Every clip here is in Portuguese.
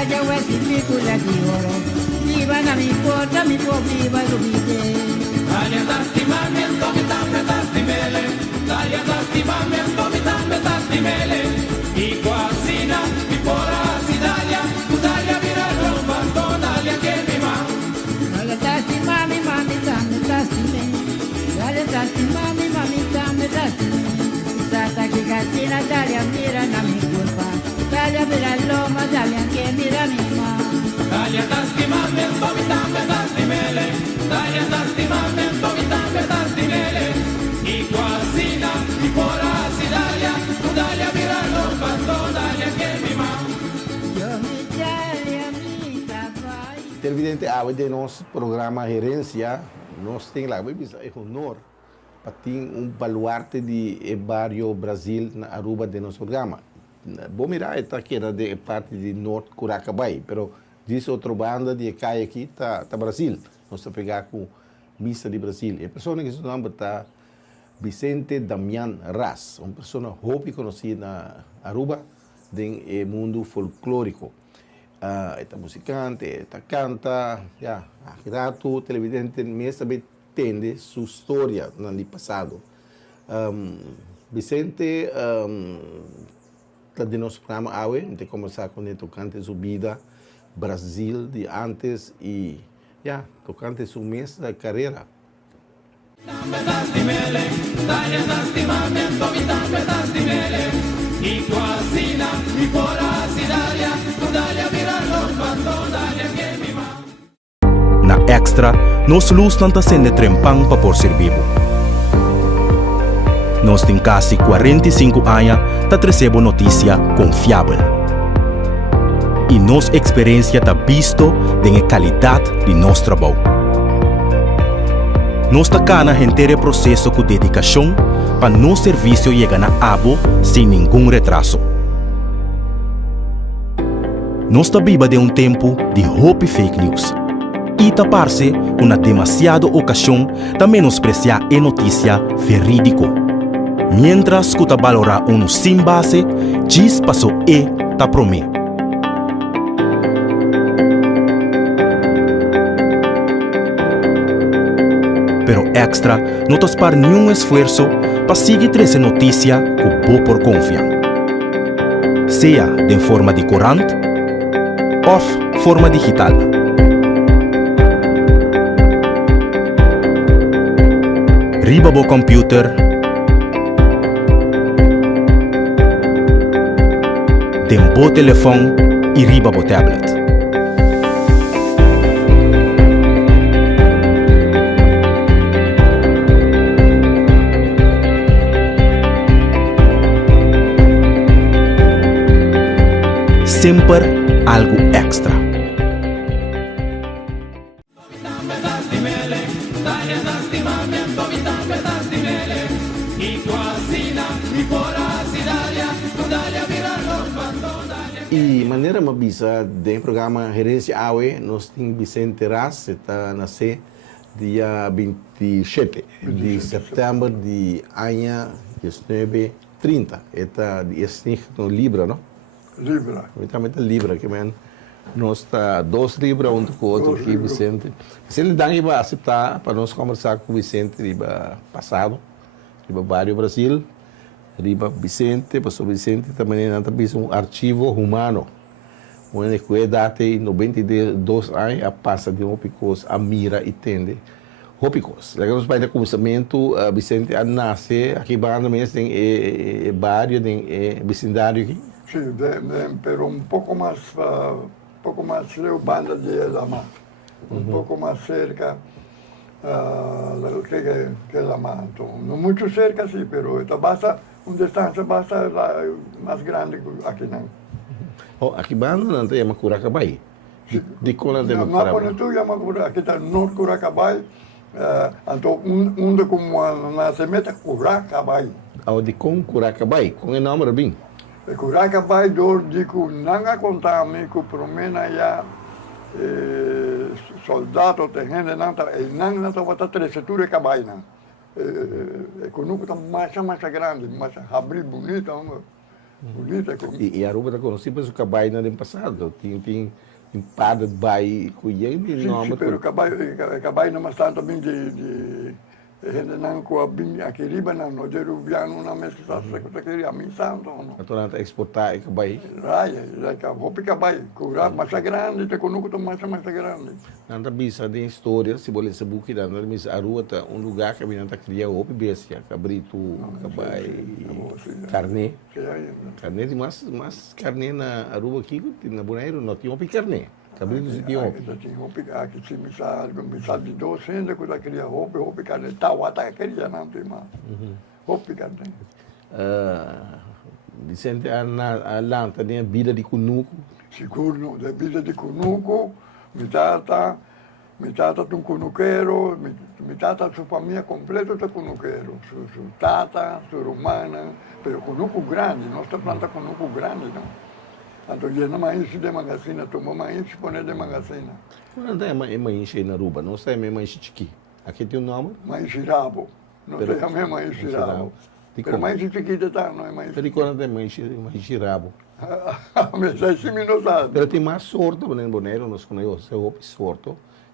Italia wesi mikula di oro. Viva na mi porta, mi po viva l'ubite. Italia da stimamento, mi tambe da stimele. Italia da stimamento, mi tambe da stimele. I quasina, mi pora Italia. Italia vira romba, Italia che mi ma. Italia da stimami, mami tambe da stimele. Italia da stimami, mami tambe da stimele. Stata che cazzina, Italia mira na mi colpa. Italia mira l'oma, Italia che mira mi ma. Italia da stimamento, mi tambe da stimele. Italia da stimamento, mi tambe da stimele. I quasina, mi pora Italia. Italia vira romba, Italia che mi ma. Yo mi Italia mi trabalho. Televidente, de nosso programa Gerência, nós temos lá, é honor para ter baluarte de Barrio Brasil na Aruba de nosso programa. Bom mirar, está aqui de parte de Norte Curacabai, pero diz outra banda de cai aqui tá Brasil. Nós vamos pegar com Missa de Brasil. E a pessoa que se chama está Vicente Damián Ras, uma pessoa muito conhecida na Aruba, do mundo folclórico. Está musicante, está canta, rato, televidente, mesmo entende sua história no ano passado. Vicente está de nosso programa AUE, de começar com ele tocante sua vida, Brasil de antes e tocante sua mês da carreira. Na Extra, nós luz não está sendo trempang para por ser vivo. Nós tem quase 45 anos para receber notícia confiável. E nossa experiência está visto da qualidade de nosso trabalho. Nós está cana o processo com dedicação para nosso serviço chegar na abo sem nenhum retraso. Nós está viva de tempo de hope fake news. E tapar-se com demasiada ocasião de menospreciar a notícia verídico. Mientras que valorar sem base, diz passou tá promê. Pero Extra não tospar nenhum esforço para seguir trazer notícia com boa por confiança. Seja de forma de corante ou forma digital. Riba bo computer, tem bo telefone e riba bo tablet. Sempre algo extra. E maneira uma bisa do programa Gerência AUE, nós temos Vicente Ras, está nascer dia 27 de setembro de ano 1930. Está no Libra, não? Libra. Exatamente Libra, que nós está 2 libras um com o outro aqui, Vicente. Vicente daí vai aceitar para nós conversar com o Vicente riba passado, riba Barrio Brasil, riba Vicente, passou Vicente também não tem um arquivo humano. Uma coisa em 92 anos a passa de Hopicos a mira e tende. Hopicos. Nós vai no começamento Vicente nasce aqui banda mesmo tem barrio tem vecindário aqui. Sim, pero um pouco mais leu banda de Elamá. Pouco mais cerca que Elamá. Não muito cerca, sim, pero basta distância basta mais grande aqui não. Aqui banda não tem uma Curacabai. De qual tem uma Curacabai? Não, tu chama Curacabai. Aqui está Norte Curacabai. Então onde como nascimento Curacabai. De com Curacabai, com o nome bem. Curacabai dor dico nanga contami ku promena ya soldato te gente nanta nanga to bata treseture cabaina. Conuco tá mais grande, mais abrir bonita, Bonita. Com... E Aruba está conhecida por cabai no passado. Tem empada de bai cuia e Sim, pero cabai não está também de gente não com a binha aqui riba não, no derubiano na mesa que queria mim santo não. Então está exportar e cabai. Raya, hopi cabai, cura mais grande, te conuco mais grande. Nanda bisa de história, se boleh sebut kita, nanda bisa Aruba tá lugar que a gente cria hopi biasa, cabrito, cabai, carne. Carne de mas carne na Aruba aqui, na Bonaire não tinha hopi carne. Cabrito se tinha hopi. Aqui se misal de 200 que queria hopi carne, tawata queria não tem mais. Hopi carne. Vicente Alan tinha vida de cunuco. Seguro, da vida de cunuco, mi tata um cunuqueiro, mi tata sua família completa é cunuqueiro, su tata, su romana, pero cunuco grande, nossa planta cunuco grande não. Então, llena mais de magazina, toma mais põe de magazina. Quando é mais na Aruba, não sei mais chiqui. Aqui tem um nome? Mais girabo, não sei a mais girabo. Pero mais chiquita tá, não é mais. Pero quando é mais girabo. Mas aí se me não sabe. Pero tem mais sorte, no Bonaire, nós conhecemos o sorte.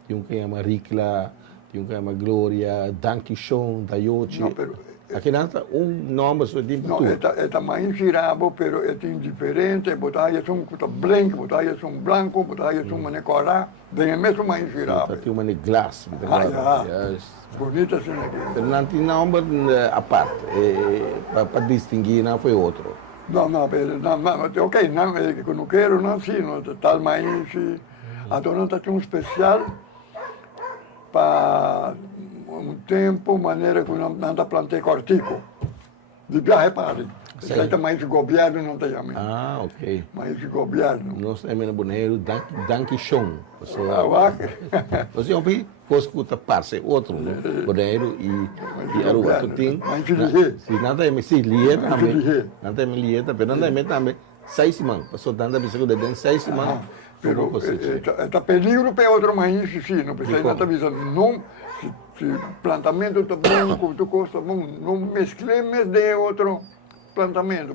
Tem que chama Ricla, tem que chama Gloria, Danquichon, Dayochi. Não, pero aqui não está nome só de não, é mais girabo, pero é indiferente, botaia são branco, botaia são branco, botaia são manecorá, bem mesmo mais girabo. Tem uma glass. Bonita assim aqui. Pero não tem nome à parte, para distinguir, não foi outro. Não, ok, não, não quero, não, sim, não, tal mais, a dona tem um especial para tempo, maneira que não anda plantei cortico. De viagem para ali. Mais governo não tem a mim. Ah, ok. Mais governo. Nós temos no Bonaire Danquichon. Você ouve, escuta parceiro, outro, Bonaire e Aruba. Tem, se nada é mais lieta também. Nada é mais lieta, mas nada é também 6 semanas. Passou tanta pessoa de 6 semanas. Pero está peligro para outro mais, sim, não precisa nada avisando. Não, se plantamento está bom, como tu gosta, não mesclemos de outro plantamento.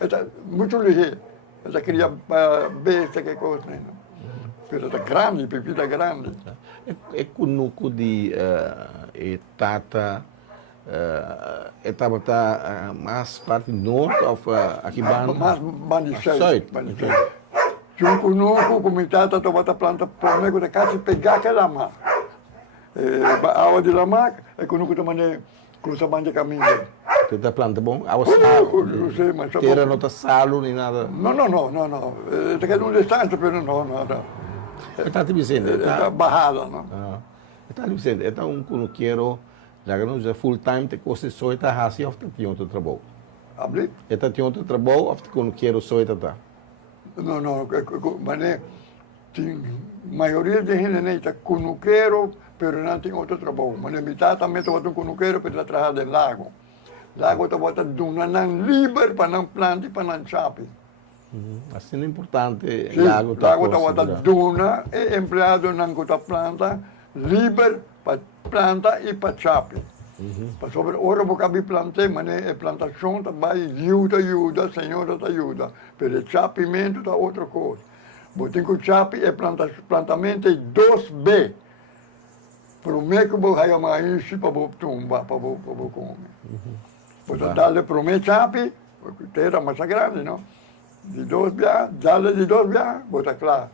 Está muito ligeiro. Essa cria besta que coisa, não. Pero está grande, pepita grande. É cunuco de tata. Estava mais parte norte ou aqui mais bandichei. Tinha um cunuco, como tata, estava a planta por meio de casa e pegar aquela maca. A água de la maca, é cunuco também cruza bande caminho. Você está planta bom? Água não sei, mas terra não está salo nem nada. Não. Está aqui numa distância, mas não. Está te dizendo? Está barrada, não. Está te dizendo, é um cunuqueiro, já que não é full time, te custa só está assim, ou tem outro trabalho. Abri? Tem outro trabalho, ou tem cunuqueiro só está. Não, mas tem maioria de gente está cunuqueiro, pero não tem outro trabalho. Mas minha tata também está um cunuqueiro para trabalhar no lago. Lago está botando duna não livre para não plantar e para não chape. Assim é importante. Sim, lago está botando duna e empregado não está planta livre para plantar e para chape. Para sobre ora vou caber plantar, mas a plantação também ajuda, senhora ajuda. Pero o chapimento está outra coisa. Botem que o chape é plantamento 2B. Para o meio que vou raio mais para vou tumbar, para vou comer. Então, dá-lhe para o meu chape, terra mais grande, não? De 2B, dá-lhe de 2B, bota claro.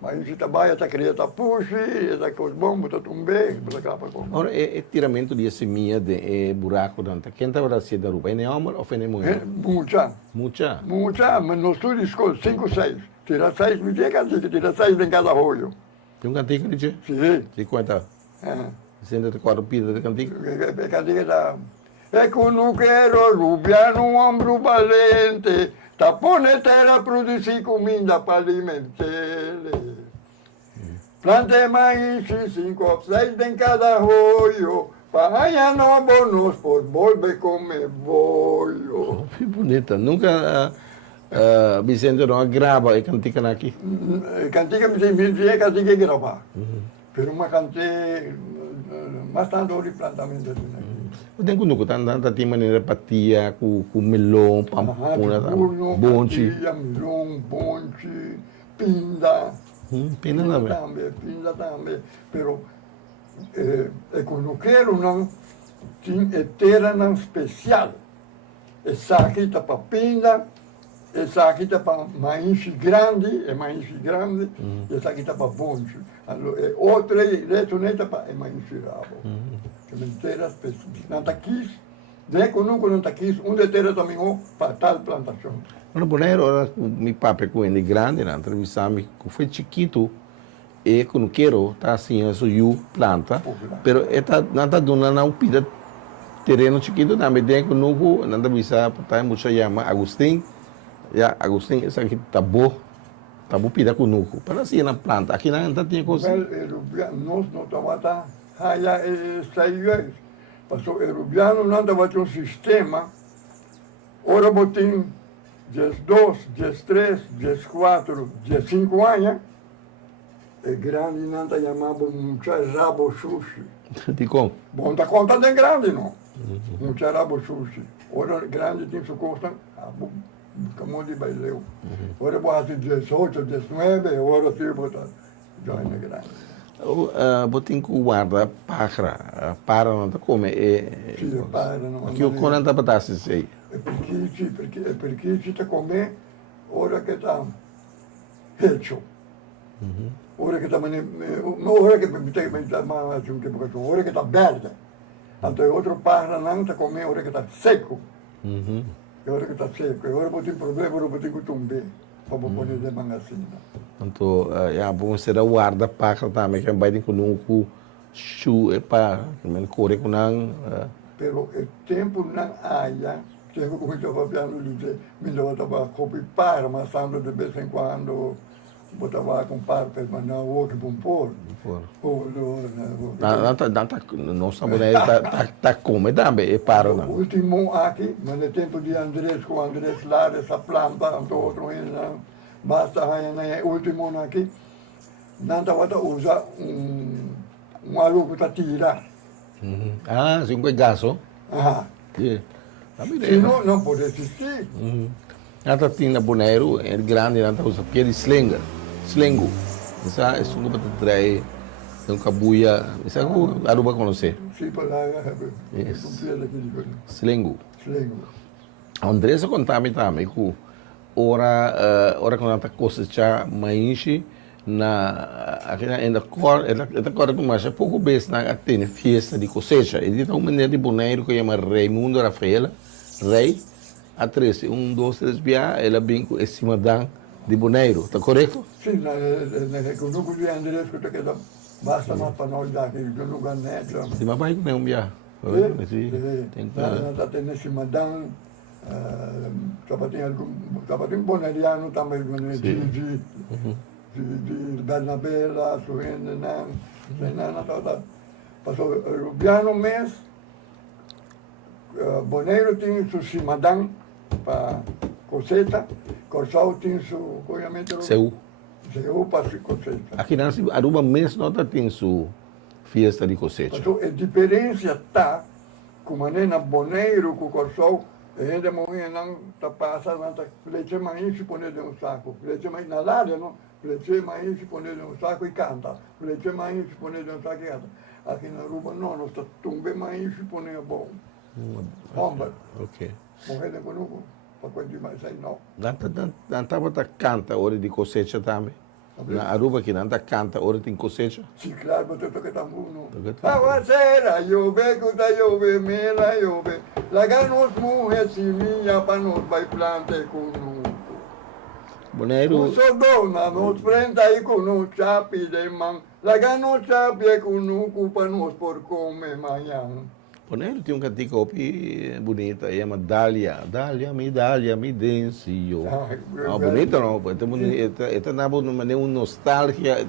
Mas se trabalha, está criando puxa, está coisa bom, bota tumbar, bota claro para comer. Agora, é tiramento de semente de buraco dentro. Quem está para ser da Aruba? É homem ou é mulher? Muita, mas nós todos escolhemos 5, 6. Tira 6, me diga que tira 6 em cada rolho. Tem um cantigo de dia? Sim. 50? Sendo de 4 pilas de cantigo? Cantigo da... É que não quero rubiar um ombro valente, tapone terra produzir comida para alimentar. Plante mais 5 ou 6 em cada rolho, para novo nos por volver comer bolho. Que bonita. Nunca Vicente não grava e cantica aqui? Cantica me diz cantica é gravar. Pero uma cantiga bastante de plantamento. Tem que nunca tanta tem maneira patia com melão, pampuna, bonche. Patia, melão, bonche, pinda. Pinda também. Pinda também. Pero, quando eu quero, não, tem terra não especial. Essa aqui está para pinda, essa aqui está para maíz grande, e essa aqui está para bonche. Outra, letoneta para maíz rabo. Terra especial. Não está aqui, não está aqui, onde terra também para tal plantação. Quando boneiro, meu papai com ele grande, na entrevista, foi chiquito, e quando quero, tá assim, eu planta, pero não está dando uma pida terreno chiquito também tem que nunca nada bisa tá muita chama Agustin essa aqui tá bom pida com nunca para assim na planta aqui não tem coisa nós não tava haya saiu passou erubiano não tava um sistema ora botin 12, 13, 14, 15 anos e grande não tá chamava muito rabo sushi de como bom tá conta de grande não muito rabo sushi ora grande tem sua costa como de baileu ora bota 18, 19 ora se bota já é grande botin com guarda para não tá come sim para não aqui o conan tá batata sei perché ci sta come ora che sta hecho ora che sta ora che mi stai ma aggiunge perché ora che sta verde tanto è altro parla non sta come ora che sta secco e ora che sta secco e ora poi il problema ora poi tu tumbe para pôr de mangasina tanto ya bom ser guarda para também que vai com nunca chu e para men core com não pero il tempo non haya tempo come stavo piano lì mi doveva copipare ma stando di vez in quando botava com parte ma não o que por não sabe tá come também e para não último aqui mas no tempo de Andrés com Andrés lá essa planta anto outro ainda basta aí último aqui não tava usar alugo para tirar ah, 5 gaso? Ah. Yeah. Se no, não pode existir. Nata tinha boneiro, é grande, nata usa pia de slengo. Essa é sungo para trazer, um cabuia, essa é Aruba conhecer. Sim, para lá, Slengo. Andressa contava também que ora quando nata cosecha maíz na ainda cor com mais pouco vez na tem festa de cosecha ele tem uma maneira de boneiro que chama Raimundo Rafaela rei a 13 1, 2, 3 bia ela vem com esse madame de boneiro tá correto sim na grupo de Andrés que tá basta mais para nós daqui do lugar neto se mas vai com um bia tem tá tem esse madame tem boneriano também de Bernabela, Suene, passou Rubiano mês, Boneiro tinha seu cimadão para cosecha, Corsal tinha seu coiamento. Seu para cosecha. Aqui na Aruba mês não tem sua festa de cosecha. Então a diferença está com maneira Boneiro com Corsal. A gente morria não tá passando não tá leite maíz se põe dentro um saco, leite maíz na área não. Leite maíz se põe dentro um saco e canta. Leite maíz se põe dentro um saco e canta. Aqui na Aruba não, nós tumbe maíz se põe bom. Bomba. Ok. Morrer de conuco, para quando mais aí não. Não estava a canta hora de cosecha também. Na Aruba que não canta hora de cosecha. Sim, claro, mas eu toquei tambuno. Aguacera, chove, cuta chove, mela chove. Lagar nos mulheres se minha para nós vai plantar conuco. Boneiro. Dona, nos prende aí com o chapi de man. Lagar no chapi com o culpa nos por comer amanhã. Boneiro tem cantico bonita, chama Dália. Dália, me dencio. Não, bonita não, é uma nostalgia,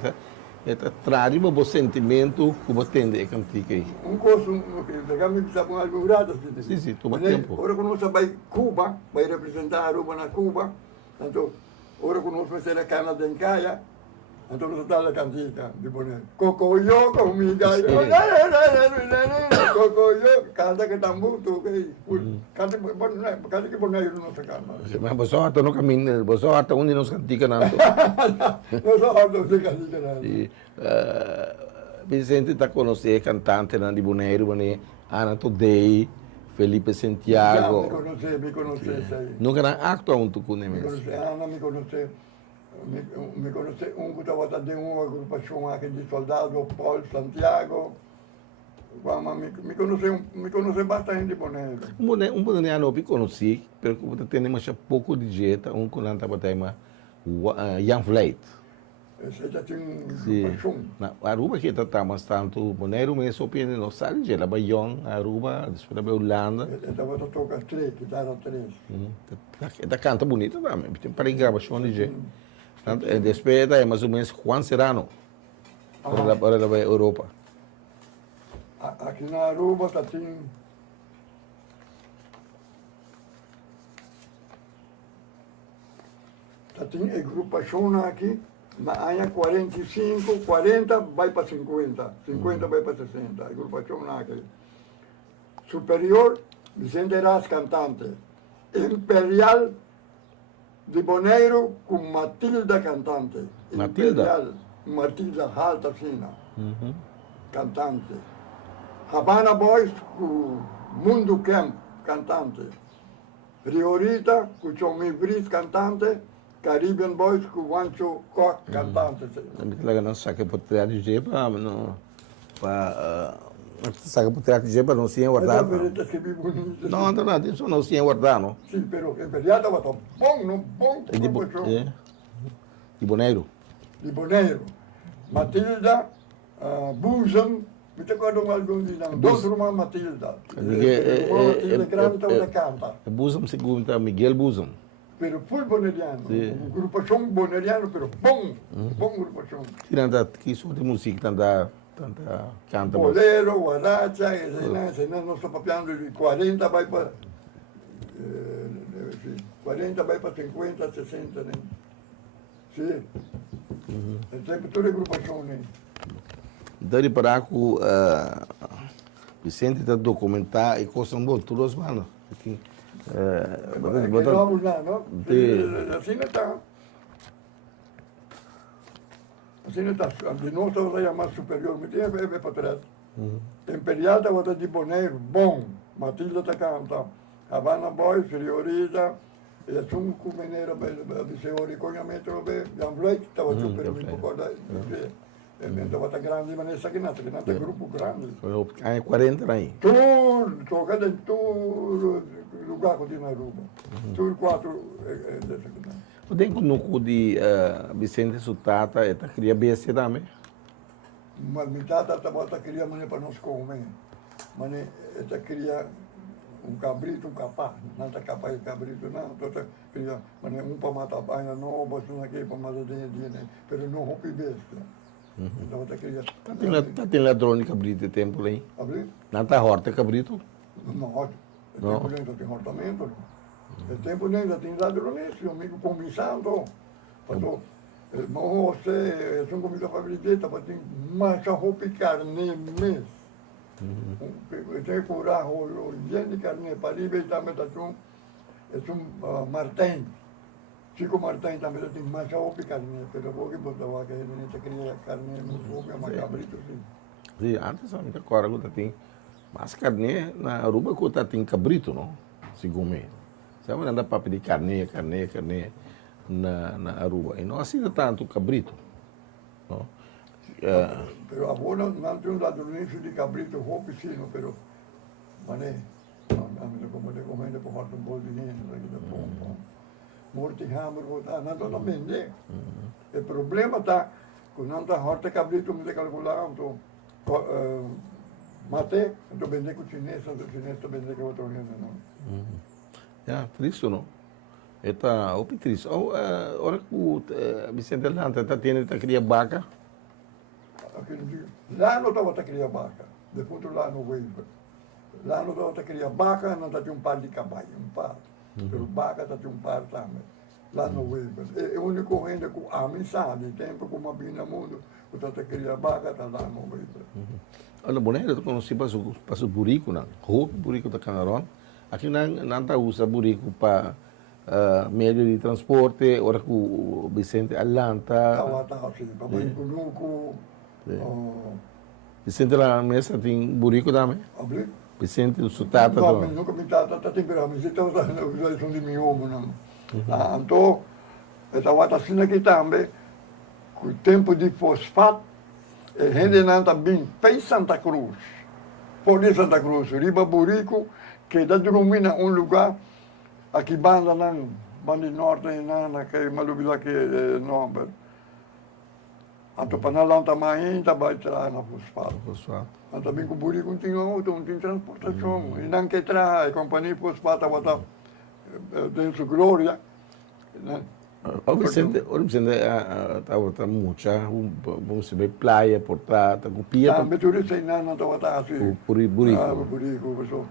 é traz um sentimento que você tem de cantico aí. Coisa, me precisa com algo grado. Sim, toma tempo. Agora quando você vai Cuba, vai representar a Aruba na Cuba, então, agora quando você vai ser a cana de encaia, Então você dá a cantica de boné. Cocoyo, comiga. Cocoyo, canta que tambu, tu que. Canta que boné não se calma. Mas você até no caminho, você até onde nos cantica nanto. Você até onde cantica nanto. E Vicente está conhecendo cantante na de Boneiro, né? Ana Todei, Felipe Santiago. Me conhece, sei. Nunca na acto um tu com Me mesmo. conhece, Ana me conhece. Me conhece que estava de uma agrupação aqui de soldados, Paulo Santiago. Me conhece bastante de Boneiro. Um boneiro não conheci, porque temos pouco de dieta, um com nanta batema Jan Vleit. Esse já tinha Sim. agrupação. Na Aruba que está mais tanto boneiro, mas só pende no sabe de lá Bayong, Aruba, depois da Holanda. Estava tocando três, guitarra três. Tá canta bonito também, tem para gravação de jeito. Depois é mais ou menos Juan Serrano, para a Europa. Aqui na Aruba tá tem agrupação aqui, na área 45, 40 vai para 50, 50 vai para 60, agrupação aqui. Superior, Vicente Eras cantante. Imperial de Boneiro com Matilda cantante. Matilda? Imperial, Matilda Alta Fina, cantante. Havana Boys com Mundo Camp, cantante. Riorita com Chomi Bris, cantante. Caribbean Boys com Wancho Koch, cantante. Talaga não saca por trás de jeito para saca por trás de jeito para não se guardar. Não, não, isso não se guardar, não. Sim, pero Imperial estava bom, não bom. De Boneiro. De Boneiro. Matilda, Bosom, me recordo algum de não. Dois irmãos Matilda. Matilda grande estava da canta. Bosom segundo Miguel Bosom. Pero full boneriano. Agrupação boneriano, pero bom agrupação. Tirando que isso de música tanta canta. Bolero, guaracha, esse não estou papiando de 40 vai para 40 vai para 50, 60, né? Sim. É sempre toda agrupação, né? Dari para aku Vicente está documentar e coisas boas todas mano. Aqui vamos lá, não? Assim não está. Assim não está. De nós estamos a chamar superior, me tinha para trás. Imperial estava de Boneiro, bom. Matilda está cantando. Havana Boys, Riorita, e a Sum Cumeneira, de Seori, conhamento, Jan Blake estava super, me recordo. Estava grande, mas essa aqui não é grupo grande. Aí 40 aí. Tudo, tocando em todo lugar que tinha Aruba. Tudo 4 O tempo no cu de Vicente Sutata, ele queria BC também. Mas metade estava queria mané para nós comer. Mané, ela queria cabrito, capaz. Não está capaz de cabrito, não. Ela queria mané para matar banha, não, bastante aqui para matar dinheiro, mas não roupa besta. Então ela queria. Tem ladrão de cabrito tempo aí. Abrir? Não está horta cabrito? Não, tempo nem tem hortamento. O tempo nem tem ladrões, o amigo conversando. Quando você, são comida fabricada, para ter mais roupa e carne mesmo. Eu tenho que curar o gente de carne, para ir também é Martin. Chico Martin também tem mais roupa e carne, pero vou que botar que ele não queria carne, roupa, mas cabrito sim. Sim, antes a única coisa que tem mais carne na Aruba que tem cabrito, não? Segundo sabe, não dá para pedir carne na Aruba. E não assim tanto cabrito, não? Pero a boa não tem ladrões de cabrito, roupa sim, não, pero mané, não como de comendo por um bol de dinheiro, aqui da pão. Morte hammer, não estou a vender. O problema está, quando não está horta cabrito, me calcular, então matei, então vender com o chinês estou vendendo com outro não. Triste, não? Está triste. Ora que o Vicente Lanta está tendo que criar vaca. Lá não estava a criar vaca, depois lá no Weber. Lá não estava a criar vaca, não está um par de caballo, um par. Pero vaca está um par também. lá no Weber. É o único ainda com amizade, tempo como a Bina Mundo, o Tata queria vaga, tá lá no Weber. Olha, bonito, eu conheci para o burico, não. Roupa, burico da Canaron. Aqui não está usa burico para meio de transporte, ora que o Vicente Alanta. Tava assim, papai Kunuku, Vicente lá mesa tem burico também. abri? Vicente, o sutata. Não, mas nunca me tá temperado, mas então os são de miomo, não. Então, estava assim aqui também, com o tempo de fosfato, e gente não está bem, fez Santa Cruz. Por Santa Cruz, Riba Burico, que dá dormir em um lugar, aqui banda não, banda norte, não, que malubila que é nome. Então, para não também, vai entrar na fosfato. Mas também com o Burico não tinha auto, não tinha transportação. E não que traz, a companhia fosfato estava dentro de Glória. O Vicente estava muito, vamos ver, praia, portada, com pia. Ah, mas tudo isso aí não estava assim. Burico. Ah, Burico, pessoal.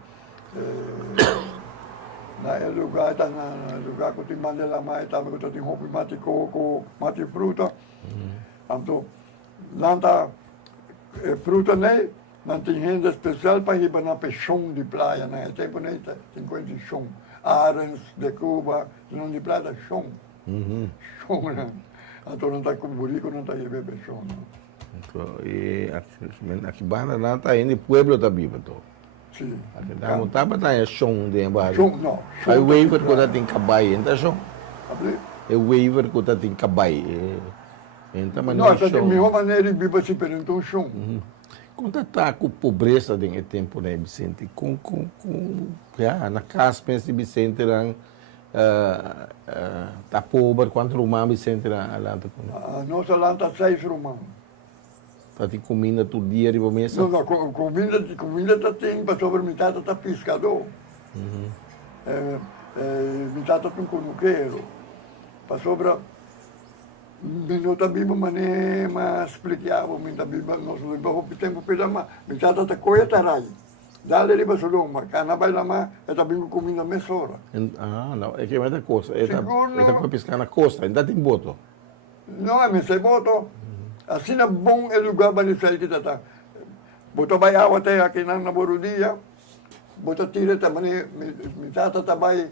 Na lugar, está no lugar que tem mandela mais, está no tem roupa, mate coco, mate fruta. Então, não está fruta, né? Não tem renda especial para ir na peixão de praia, né? Tempo, né? Tem coisa de chão. Arens de Cuba, não de praia, chão. Chão, né? Então, não está com Burico, não está aí bebê chão, E aqui banda não está indo, pueblo está vivo, então. Sim. Aqui não está para chão de embaixo. Chão, não. Aí o waiver que tem cabai, então chão. Abri? É o waiver que tem cabai. Então, mas Não, não está de chão. melhor maneira de viver assim, pero então chão. Quando está com pobreza de tempo, né, Vicente? Na casa, pensa Vicente, está pobre, quanto rumã Vicente lá? A nossa lá está 6 romãs. Está tem comida todo dia, riba mesa? Não, comida está tem, para sobre metade está pescador. Metade está com nuqueiro. Para sobre... Não está bem, mas explicava, não está bem, nós levamos o tempo para lá, metade está coisa tarai. Dá-lhe riba soloma, cana vai lá, está bem com comida mesora. Ah, não, é que é muita coisa. Está Seguro. com pescar na costa, ainda tem boto. Não é, mas é boto. Assim é bom o lugar para ele que está. Botou vai água até aqui na Borudia, botou tira também, metade está vai.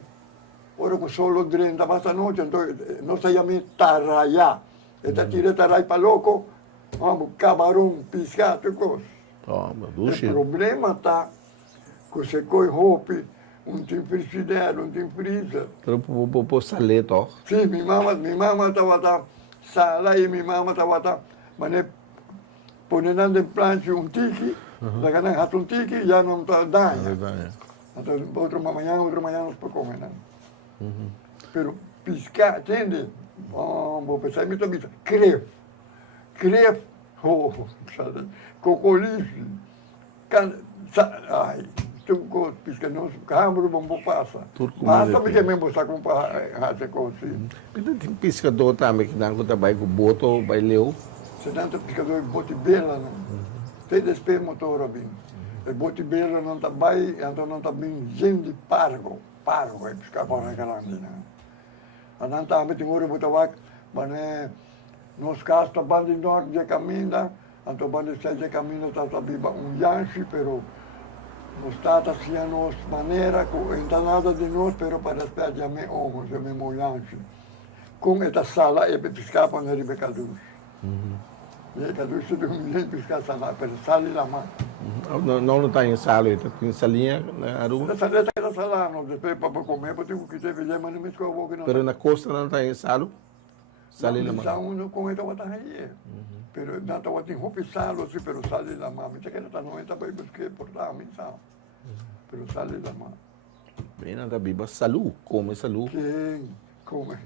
Ora com solo drenta basta noite, então nós chamamos tarraia. Esta tira tarraia para louco, vamos camarão, piscado, coisa. O problema está que você coi roupa, não tem frigideira, não tem freezer. Por saleto. Sim, minha mama estava sala e minha mama estava mas ponendo em planche um tique, daí não há um tique, já não está dando. Então outra manhã nós podemos comer, né? Pero piscar, entende? Vou pensar muito bem. Creve, cocolice, ai, tu pisca não, câmara, vamos passar. Mas sabe que mesmo você comprar essa coisa assim? Então tem pescador também que não vai com boto, vai leu. Se não tem pescador, bote bela, não. Tem despê motor, bem. E bote bela não está bem, então não está bem, gente de pargo, é pescar para a grande, né? Não está bem, tem hora para o mas nos casos está bem de norte de caminho, então bem de sete de caminho está viva yanchi, pero nos está assim a nossa maneira, não nada de nós, pero para esperar já me homos, já me yanchi. Com esta sala, é pescar para o pescador. E Caduz se dormia pescar sala, pero sala lá mais. Não está em sala, está em salinha, na Aruba. Na sala está na sala, não, depois para comer, para ter que ter velha, mas não me escovou que não. Pero na costa não está em salo? Sala lá mais. Não, com ele estava aí. Pero não estava tem roupa e sala, assim, pero sala lá mais. Me que está não está para buscar portar a missão. Pero sala lá mais. Bem, nada biba, salu, come salu. Sim, come.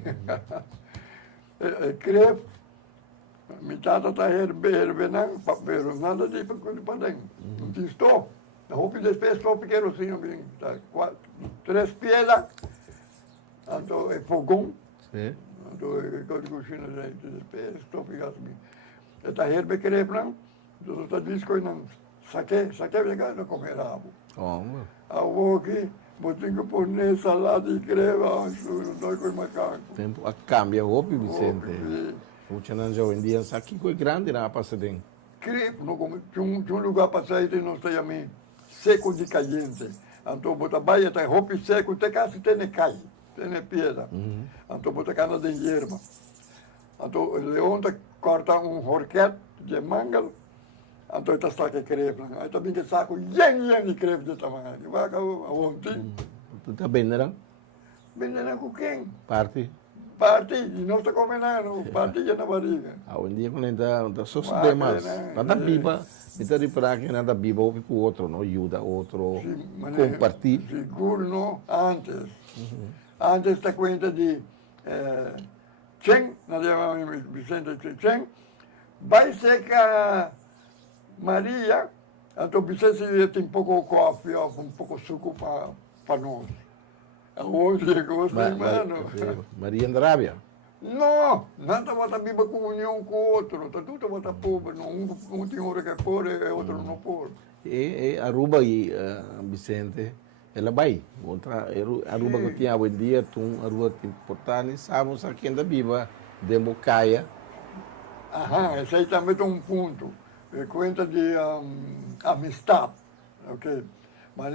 Crepe. Metade está herbenando, pero nada de para dentro. Não tinha stop. A roupa de espécie stop pequeno assim, três piedras, então é fogão, então é cozinha de espécie, stop assim. Esta herbe crepe não, então está disco não. Saque, pegar não comer abo. A aqui, Botem que pôr salada e creva, não com macaco. Tempo a cambia hopi, Vicente. Mucha nanja hoje em dia, aqui foi grande na Pasadena. Crepe, não como tinha um lugar para sair e não sei a mim, seco de caliente. Então bota baia tá roupa seco, te casa tem cai, tem pedra. Então bota cana de hierba. Então o leão tá corta horquete de manga. Então está saque crepe. Aí também que saco yen de crepe de tamanho. Vai cá ontem. Tu tá vendendo? Vendendo com quem? Parte. Parte, e não está comendo, parte na barriga. Hoje em dia, quando ainda só se der mais. Nada biba. Então, de para que nada biba, ouve com o outro, não ajuda outro, compartilha. Seguro, não, antes. Antes está conta de Chen, nós chamamos Vicente Chen, vai ser que a Maria, então Vicente tem um pouco de coffee, um pouco de suco para nós. Hoje é gosto, mano. Maria Andrabia. Não, não está biba com união com o outro, tá tudo está pobre, um tem hora que é pobre e outro não pobre. E Aruba e Vicente, ela vai. Outra Aruba que tinha hoje em dia, Aruba tem importante, sabemos aqui ainda biba, Democaya. Aham, esse aí também tem um ponto. É conta de amistade, ok? Mas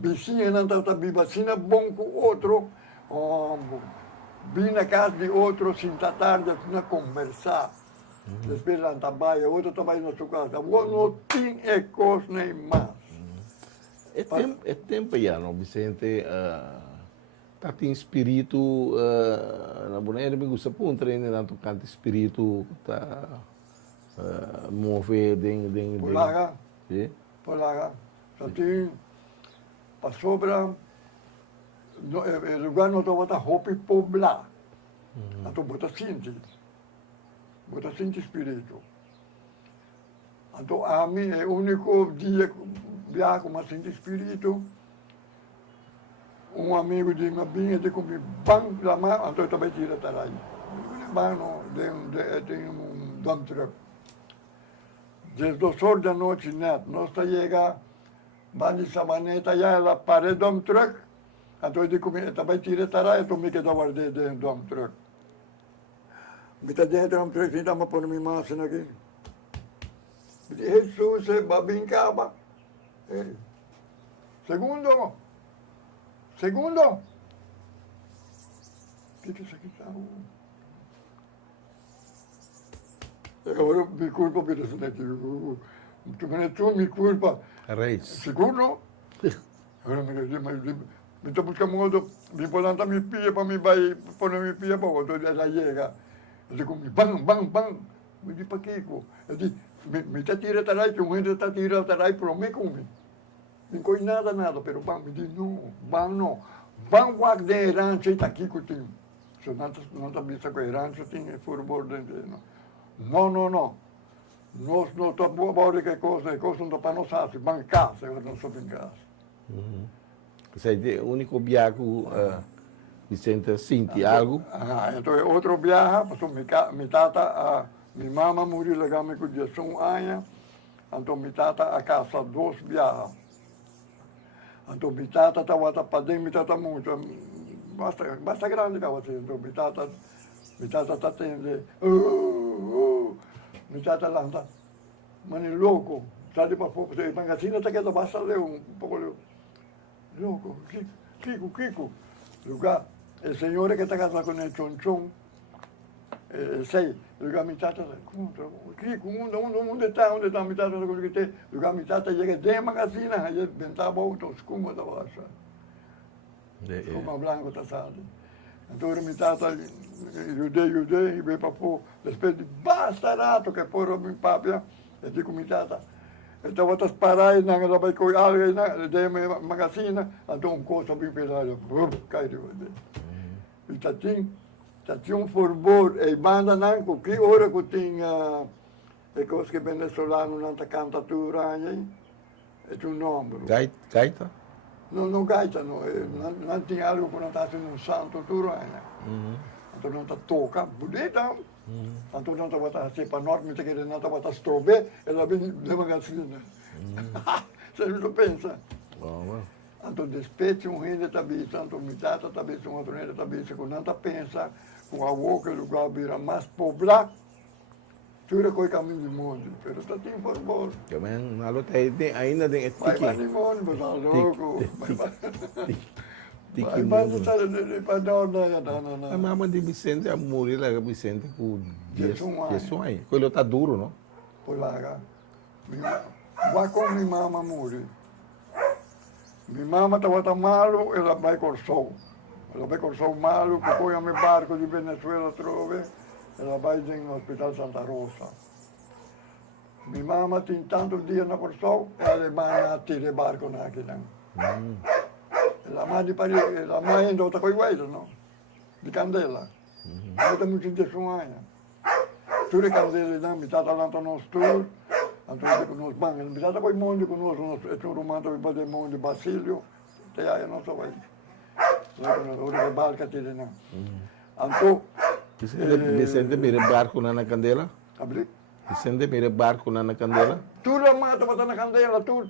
vizinha não está biba, assim é bom com o outro. Vir na casa de outro, sentar tarde, assim, conversar. Depois lá trabalha, outro trabalha na sua casa. Não tem coisa nem mais. É tempo já, não, Vicente? Tá tem espírito, na boneira me gusta pôr um treino, tanto canto espírito, tá mover dentro. Por lá, por lá. Só tem, para sobra, o lugar não está botando roupa e poblar. Então bota sinti espírito. Então a mim é o único dia que viajo com uma sinti espírito. Um amigo de minha binha de comer bang lá mais, então eu também tira tarai. Mano, tem um dump truck. Desde 2 horas da noite, nós chegamos, vamos de sabaneta, já ela parede do dump truck. Então eu comi, também tirei tarai, então me quedava guardei dentro do dump truck. Me está dentro do dump truck, então me põe minha máquina aqui. Jesus, é babincaba. Segundo. O que isso aqui está? Agora me culpa por isso aqui. Tu me culpa. Reis. Segundo? Agora me estou buscando outro. Me põe me pia para me vai pôr me pia para outro. Ela chega. Eu digo, bang. Me diz para Kiko. Eu digo, me está tirando tarai, que o mundo está tirando tarai para mim comigo. Não conheço nada, pero bang me diz, não. Bang guarda herança e está aqui contigo. Se não está vista com herança, tem furor dentro. Não. Nós não estamos boa que coisa não está para nós assim, bang casa, agora não somos em casa. O único viaje Vicente sente algo? Então outro viaje, passou minha tata, minha mama morreu legal com 11 anos, então minha tata a casa 2 viajes. Então, minha tata estava para dentro, minha tata muito, basta grande que você. Então, minha tata está tendo, minha tata lá está, mas é louco, sabe para pouco, a magazina está querendo basta ler um pouco, louco, Kiko, lugar, a senhora que está casada com o Chonchon, sei, lugar minha tata, Kiko, onde está minha tata, lugar minha tata chega dentro da magazina, aí ventava outro escuma da baixa. Escuma branco está saindo. Então minha tata, ajudei, e veio para pôr, depois de bastante que pôr minha papia, eu digo minha tata, então vou parar na vai com algo na da magazina, então coisa bem pesada, cai de você. E tinha um fervor, e banda não, que hora que tinha, é coisa que venezuelano não está cantando aí, é um nome. Gaita? Não gaita, não tinha algo que não está sendo um santo turanha. Então não está toca, bonita. Então não está botando para nós, me querendo não está botando estrobe, ela vem de magazina. Você não pensa? Anto despecho um rende tabisa, anto mitata tabisa, um outro rende tabisa, com nanta pensa, com a boca lugar vira mais poblado, tudo coi caminho de mundo, pero está tem por bom. Também, na luta ainda tem Vai tiki. de mundo, você louco. Tiki Vai mundo. estar para dar A na. mama de Vicente, a morir lá, Vicente, com Jesus Jesus. Ele tá duro, não? Por lá, vai com minha mama morrer. Minha mama estava malo, ela vai com sol. Ela vai com sol malo, que põe a meu barco de Venezuela, trove, ela vai no Hospital Santa Rosa. Minha mama tem tantos dias na Corsol, ela vai na tire barco naquele. Ela mãe de Paris, ela mãe ainda outra coisa, não? De Candela. Ela tem muito de sonha. Tudo Candela, não, me está falando nos tours. Antonio con nos banchi, mi date poi mondi con nos, e tu romano vi fate mondi Basilio, te hai non so vai. Ora che barca ti dena. Anto Vicente mire barco na candela? abri. Vicente mire barco na candela? Tu la mata mata na candela, tu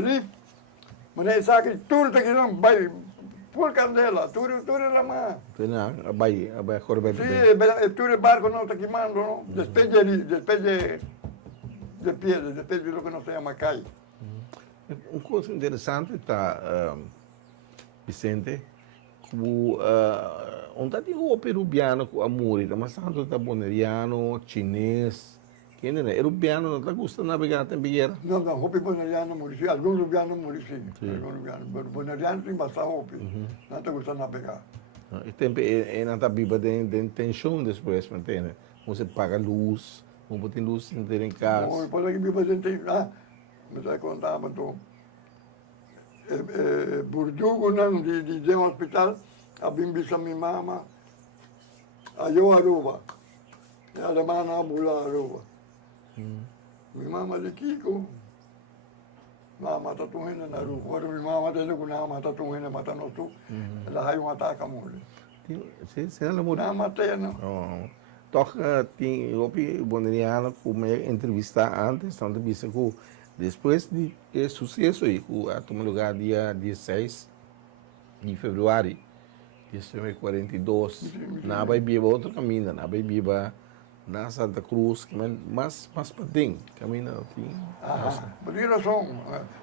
lì. Ma ne sa che tu te che non vai full candela, tu la ma. Tena, abai corbe. Sì, e tu il barco non sta chiamando, no? Despegge de piede, despede do que nós chamamos cai. Uma coisa interessante está, Vicente, que onde tem o peruviano com amor, mas tanto está boneriano, chinês, quem é? Peruviano não está gostando de navegar também era? Não, hopi boneriano morisi, alguns lubiano morisi, alguns lubiano, boneriano tem bastante hopi, não está gostando de navegar. E tem não está viva de tensão depois, mantém? Você paga luz. Como tem luz não ter em casa. Não, depois aqui viva gente lá, me vai contar para tu. Burdugo não de um hospital, a bimbisa minha mama, a eu Aruba, e a alemã na bula Aruba. Minha mama de Kiko, mama tá tuindo na Aruba. Agora minha mama tem que na mata tuindo mata no tu, ela hai ataque morre. Sim, ela morreu. Não matei não. Toch tem o boneriano como entrevista antes, então entrevista com depois de sucesso aí, com a tomar lugar dia 16 de fevereiro de 1942, na Bahia outro caminho, na Bahia na Santa Cruz, que mais para dentro, caminho assim. Por que razão?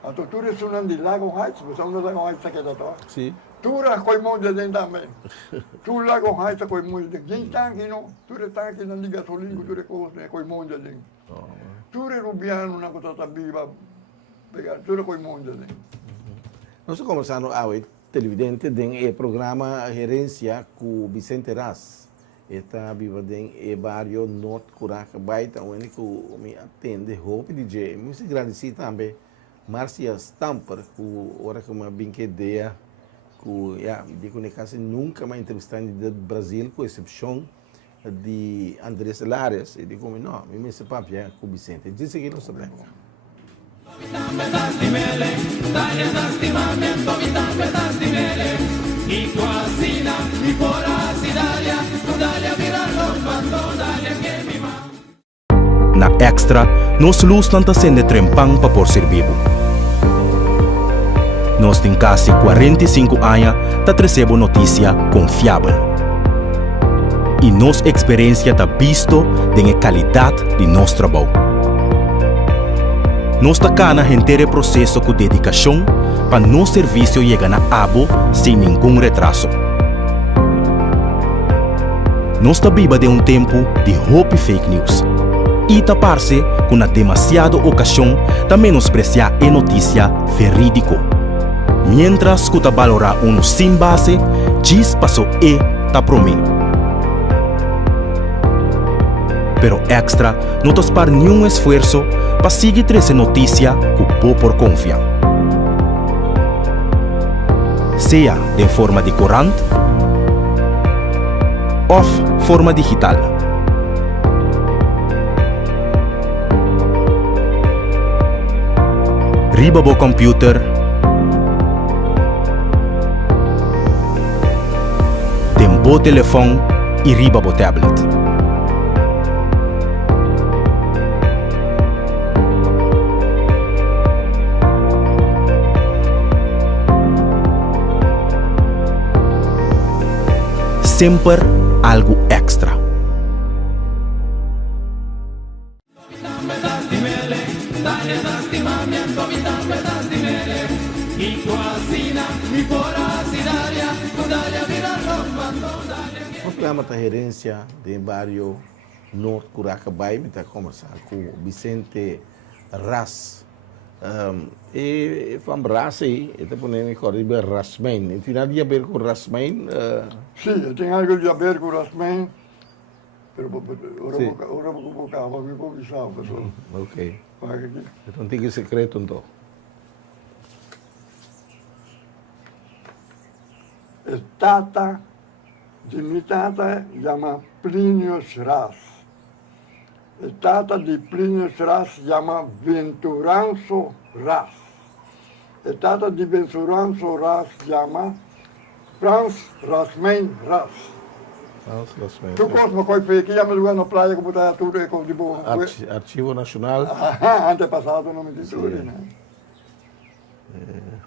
A tortura é um de Lago Heights, você não Lago Heights aqui da tua? Sim. Tura coi monte dentro também. Tu Lago Heights coi monte dentro. Quem está aqui não? Tura está aqui na Liga Solingo, tura coi monte dentro. Tura Rubiano na coisa viva, pegar tura coi monte dentro. Nós começamos a ver televidente em programa Gerência com Vicente Ras. Está viva em barrio Norte Curaca Baita, onde que me atende Hope DJ. Muito agradecido também Márcia Stamper, que hora que uma brincadeira, que de comunicação nunca mais entrevistado do Brasil, com exceção de Andrés Lares. E digo, não, me se papia com Vicente. Disse que não sabemos. Na Extra, nós luz não está sendo trempang para por ser vivo. Nós temos quase 45 anos para receber notícia confiável. E nossa experiência está visto da qualidade de nosso trabalho. Nós estamos no processo com dedicação para nosso serviço chegar a abo sem nenhum retraso. Nós estamos vivendo tempo de hope fake news. E taparse com a demasiada ocasião de menospreciar a notícia verídico. Mientras que valorar sem base, diz passou e ta promê. Pero Extra não te para nenhum esforço para seguir essa notícia que por confiar. Seja de forma de corante ou forma digital. Riba bo computer, tem bo telefone e riba bo tablet. sempre algo extra. O programa da gerência do bairro Norte Curacabay, me está conversando com o Vicente Ras. E fam Ras aí, está ponendo corribe Rasmain. E tem nada a ver com Rasmain? Sim, tem algo de ver com Rasmain, pero Sim. ora vou colocar, vou me conversar, pessoal. Ok. Vai aqui. Então tem que secreto então. Tata, de minha tata, chama Plínio Ras. Tata de Plínio Ras chama Venturanço Ras. Tata de Venturanço Ras chama Franz Rasmain Ras. Nossa, Rasmain. Tu cosmo coi aqui, já me lugar na praia, como está tudo é como de boa. Arquivo Nacional. Antepassado não me diz tudo, né?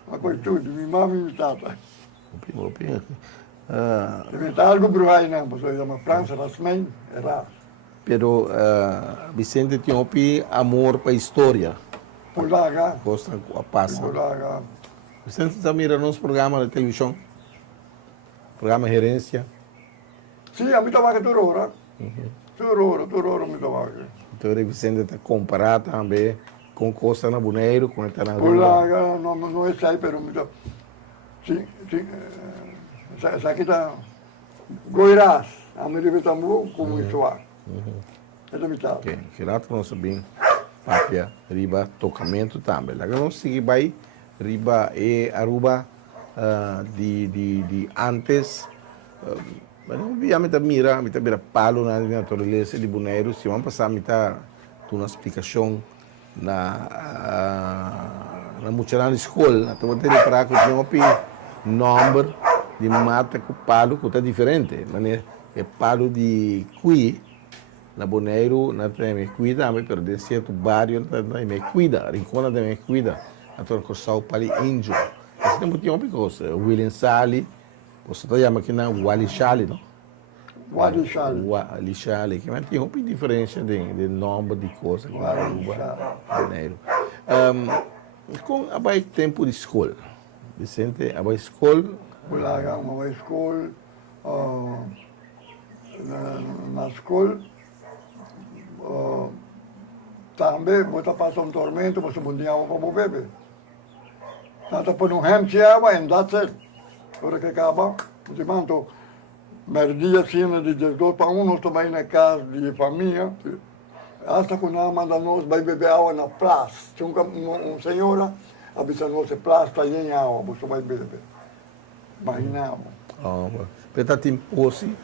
Mas coi tudo, minha mãe e minha tata. Está algo bruxai, né? Você chama Franz Rasmain Ras. Pero Vicente tinha amor para a história. Pulaga. Gosta a passa. Pulaga. Vicente está mirando nos programas de televisão. Programa gerência. Sim, a mim estava aqui toda hora. Toda hora me estava aqui. Então o Vicente está comparado também com Costa na Boneiro, com está na Pulaga, não é isso aí, pero me estava... Sim, sim. Essa aqui está... Goiás. A minha vida está muito como isso lá. Essa me estava. Ok, que lá nós sabemos. Papia, riba, tocamento também. Lá nós seguimos aí, riba e aruba de antes. Mas a mira palo na natureza de Boneiro. Se vamos passar a mitad uma explicação na mucha escola, então vou ter para que eu tenha número de mata com palo que está diferente. É palo de cui. Na Boneiro, na tem cuida, mas pero de certo bairro não me cuida, rincona de me cuida, a tua costa pali índio. Esse tempo tinha uma coisa, William Sali, você está chamando aqui na Wali Shali, não? Wali Shali. Wali Shali, que mas tinha uma diferença de nome de coisa que era Boneiro. Com a mais tempo de escola, Vicente, a mais escola. Pulaga, uma escola, na escola. Também, você passa tormento, você bundia água como bebe. Nada por hem de água, and that's it. Agora que acaba, você manto, merdia assim, de 2 para 1, nós também na casa de família, hasta quando ela manda nós, vai beber água na praça. Tinha uma senhora, avisa nós, a praça está em água, você vai beber. Imagina água. Pero tem posse.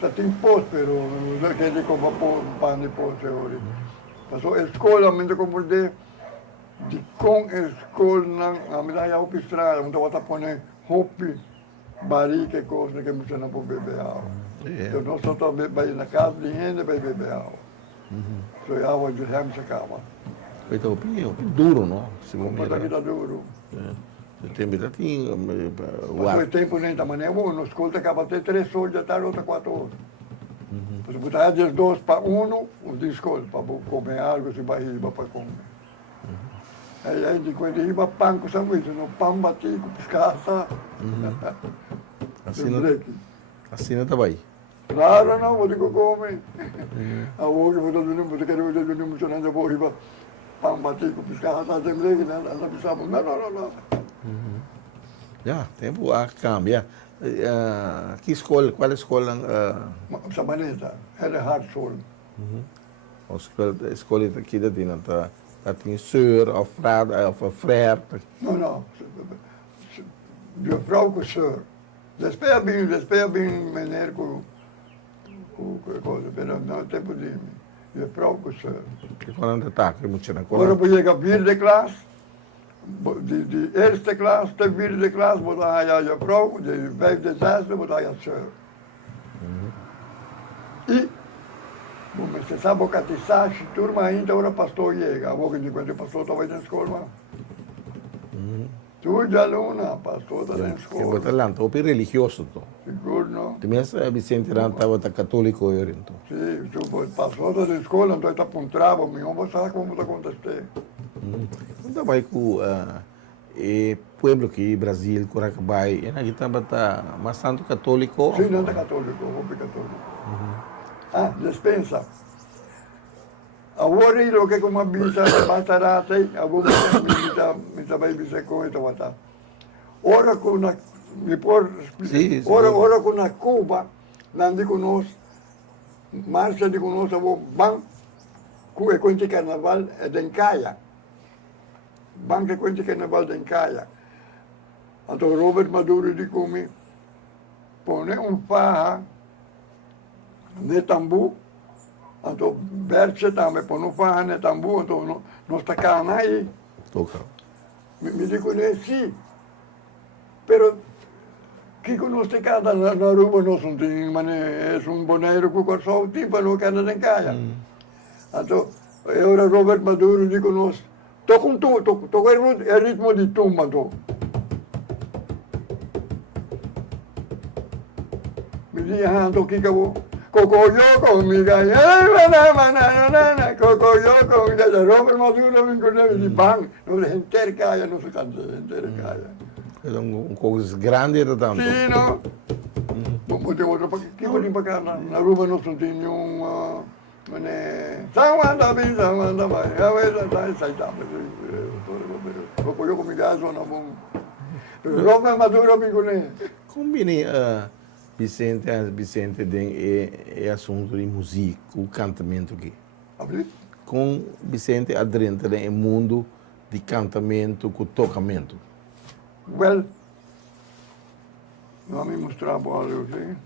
Sa tem posto, pero não é que ele compra pão de posto agora. Mas a escola, mente como de com a escola, a minha já o pistrada, onde eu vou poner roupa, barriga, coisa que você não pode beber água. Então nós só vai na casa de gente vai beber água. Então a água de remo se acaba. Então o duro, não? Mas aqui está duro. O tempo está tem. Mas o tempo nem está maneiro, na escola acaba até 3 horas da tarde, outra 4 horas. Você botar de 2 para 1, de escola, para comer algo, se vai ir para comer. Aí a gente quando ia pão com sanduíche, no pão batido, pescaça. Assim não está bem. Claro, não, você come. A hoje, você quer ver o número de boa, pão batido, pescaça, sempre que não precisamos. Não. Já, tempo a cambia. Que escola, qual escola? Samaneta, era hard soul. A escola aqui da Dina, tem sœur, ou frère. Não. De vrouw com sœur. Despea bem menino com coisa, mas não tempo de vrouw com sœur. Quando está, que muito na Agora eu chego de classe, de eerste klas tot 4e klas, moet hij aan je vrouw, de 5e, 6e, moet hij aan sœur. E, você sabe o catiçache, turma ainda, agora pastor chega. A boca de quando o pastor estava na escola. Tudo aluna, pastor está na escola. Você está lá, estou religioso. Seguro, não? Começa Vicente estava católico eu então. Sim, passou da escola, então está pontrava, meu irmão, sabe como está acontecendo. Então vai com o pueblo que Brasil, Curacabai, e aqui estava mais santo católico. Sim, não é católico, vou ser católico. Ah, dispensa. Agora lo que como bisa batarate, agora me vai bisa com esta bata. Ora com na ora com na Cuba, não digo nós, marcha digo nós abo ban cu e conti carnaval de Encaia. Ban que conti carnaval de Encaia. Então Robert Maduro dico me pone faja de tambu. Então, Berce também, por não fazer ne tambu, então, nós está cá aí. Toca. Me digo, sim. Pero, que nós está cá na rua, nós não temos, mas é boneiro que o só o tipo, não quer nem caia. Então, eu, Robert Maduro, digo, nós, toca o ritmo de tumba, então. Me diz, então, que eu vou? Cocoyoco, miga, cocoyoco, miga, Robert Maduro me conhece de ban, não é inteira caia, não se cansa, inteira caia. É coisa grande também. Sim, não? Tem outro, que pode empacar na rua, nós não temos Samanda bem, Samanda vai, sai também. Cocoyoco, miga, zona bom. Robert Maduro me conhece. Combine Vicente é assunto de música, o cantamento aqui. Com Vicente adentra no mundo de cantamento, com tocamento. Well, vamos mostrar algo aqui.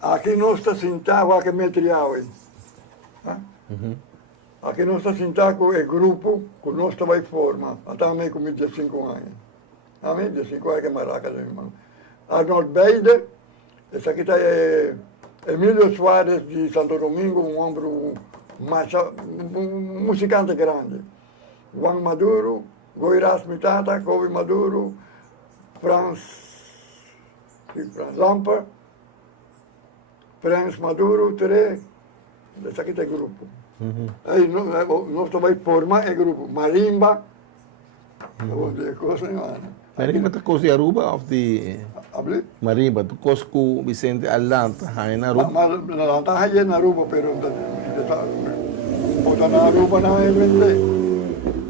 Aqui nós está sentado, aqui me triaue. Aqui nós está sentado com o grupo que nós estamos em forma, até a mim com 15 anos. A mim, 15 anos que é maraca, irmão. Arnold Beide, esse aqui está Emílio Soares de Santo Domingo, um homem, um musicante grande. Juan Maduro, Goiás Mitata, Kobe Maduro, Franz Lampa, Franz Maduro, três. Esse aqui está grupo. Aí nós estamos formando o grupo Marimba. Marimba está com a Aruba ou de Marimba? Tu costa com Vicente Alanta, aí na Aruba? Alanta aí na Aruba, pero pode na Aruba não é vender.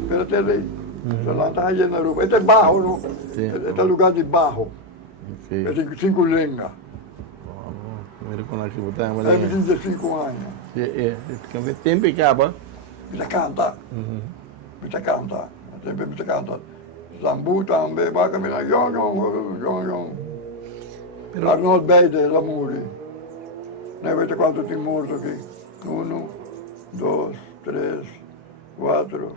Pero tem ali. Alanta aí na Aruba. Este é barro, não? Este é lugar de barro. É 5 lengas. Mira com aqui botar uma lenha. É 25 anos. Quer ver tempo e acaba? Bisa canta. Bisa canta. Tempo bisa canta. Zambu também, vai caminhar, yong. Arnold Beide, la muri. Ne avete quanto ti morto aqui? 1, 2, 3, 4,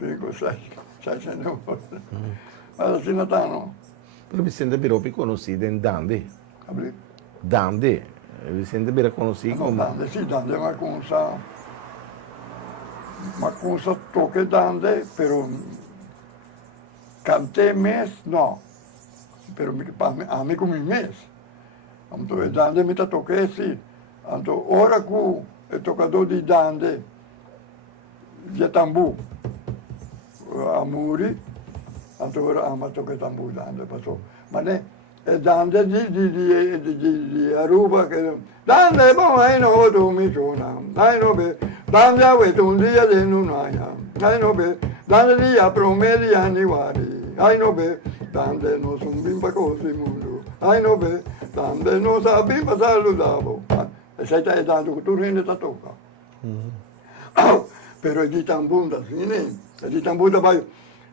5, 6. 6 se ne morto. Mas assim não está, não. Però Vicente Biropi conoscido em Dande. Abri? Dande. Vicente Bira conoscido como... Dande, sì, Dande è una cosa tocche Dande, però cantei mes, no. Però a me come mes. Então, Dande mi toccai, sì. Então, ora che è toccato di Dande, di tambu, a muri, então ora ama tocca tambu Dande, passò. Ma ne... E Dande di Aruba che Dande bon ai no tu mi suona ai no be Dande ave tu un dia de nunaia ai no be Dande di a promedi anni guari ai no be Dande no son bimba così mundo ai no be Dande no sa bimba saludavo e sai te dando che tu rende ta tocca però di tambunda fine di tambunda vai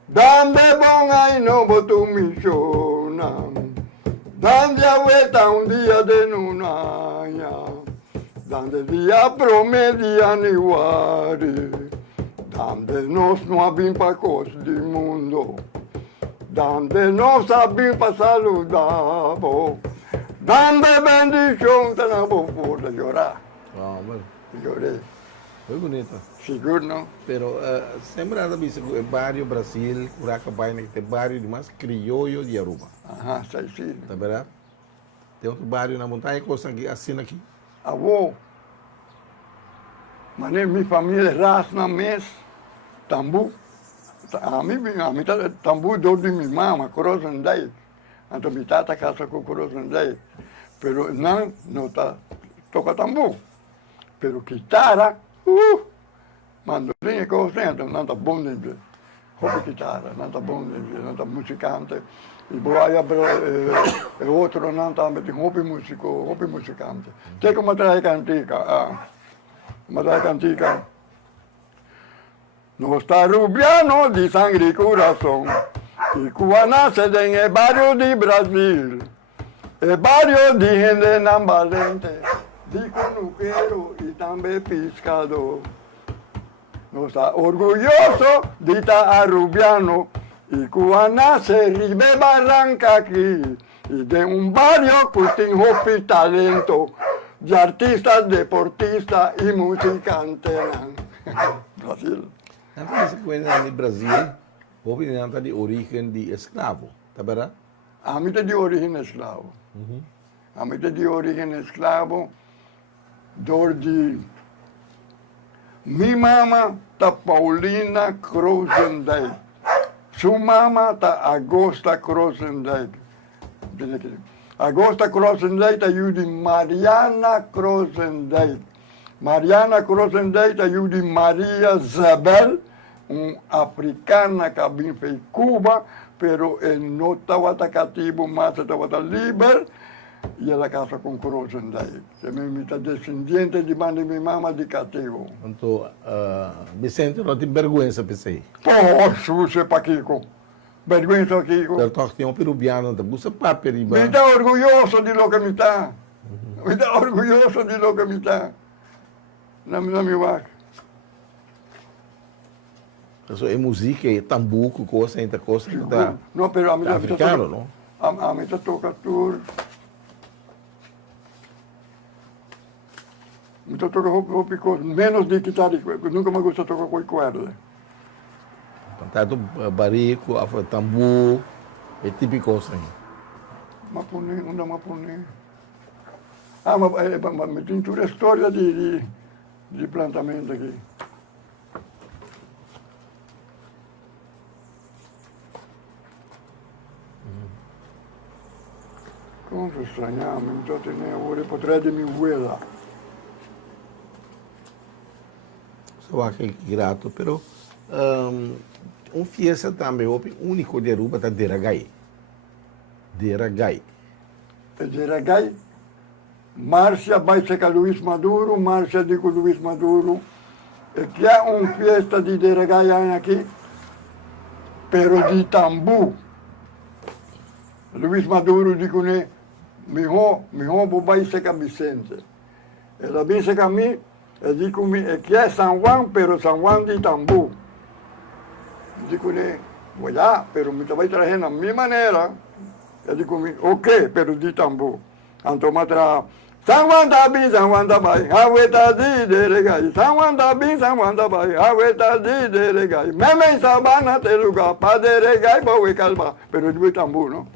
Dande bon ai no tu mi suona Dande a vuelta un día de nunaia, dande día promediani guari, dande nos no abim pa cos di mundo, dande nos abim pa saludavo, dande bendición te na por de llorar. Lloré. Foi bonito. Seguro, não? Pero sempre ada bisa o barrio Brasil, Curaca Baina, que tem barrio de mais crioulo de Aruba. Aham, sai sim. Tá vendo? Tem outro barrio na montanha que você assina aqui. Avô, mas minha família raça na mês, tambu. A mim tá tambu do de minha mama, corozendai. Então minha tata casa com corozendai. Pero não tá toca tambu. Pero guitarra, mandoline cose, não tá bom de ver. Hobby guitarra, não tá bom de ver, não tá musicante. E boia é outro não tá met hobby musicante. Tem como trazer cantica, No está Rubiano di sangue e coração, e Cuanase é barrio de Brasil, é barrio de gente não valente, de conuqueiro e também pescador. Nós está orgulhoso de estar Rubiano, e Cuanase Ribe Barranca aqui, e de barrio que tem roupa talento, de artistas, deportistas e musicantes. Brasil. Antes de coisa no Brasil, houve nada de origem de escravo, tá vendo? A mim de origem escravo. A mim de origem escravo, dor de... Minha mama tá Paulina Crozendijk. Sua mama tá Augusta Crozendijk. Augusta Crozendijk tá de Mariana Crozendijk. Mariana Crozendijk tá de Maria Isabel, africana que vem de Cuba, pero não estava cativo, mas estava livre, e ela casa com Crozendijk. Também está descendente de minha mama de cativo. Então, Vicente não tem vergonha, pensei. Pô, suce pa Kiko. Vergonha Kiko. Pero toque tem um peruviano, tá busa paperiba. Me está orgulhoso de lo que me está. Me está orgulhoso de lo que me está. Na minha vaca. Isso é música, é tambuco, coisa, ainda coisa que tá Não, pero a mim africano, não? A mim toca tur. Me toca roupa coisa, menos de guitarra, nunca me gusta tocar com corda. Tanto barico, tambu, é típico assim. Mapuni, uma mapuni. Mas tem toda a história de plantamento aqui. Como se estranhava, então tinha agora por trás de minha abuela. Só aqui grato, pero fiesta também o único de Aruba tá Deragai. Deragai. Deragai. Márcia vai ser com Luiz Maduro, Márcia diz com Luiz Maduro. E que há fiesta de Deragai aqui, pero de tambu. Luiz Maduro diz que meu vai ser com Vicente. Ela vem ser com mim, e diz que é São Juan, pero São Juan de tambu. Diz que vou lá, pero me vai trazer na minha maneira. Eu digo, ok, pero de tambu. Então, matra San Juan da bin, San Juan da bai, aweta di deregai. San Juan da bin, San Juan da bai, aweta di deregai. Meme sabana te lugar pa deregai, boe calma. Pero de tambu, não?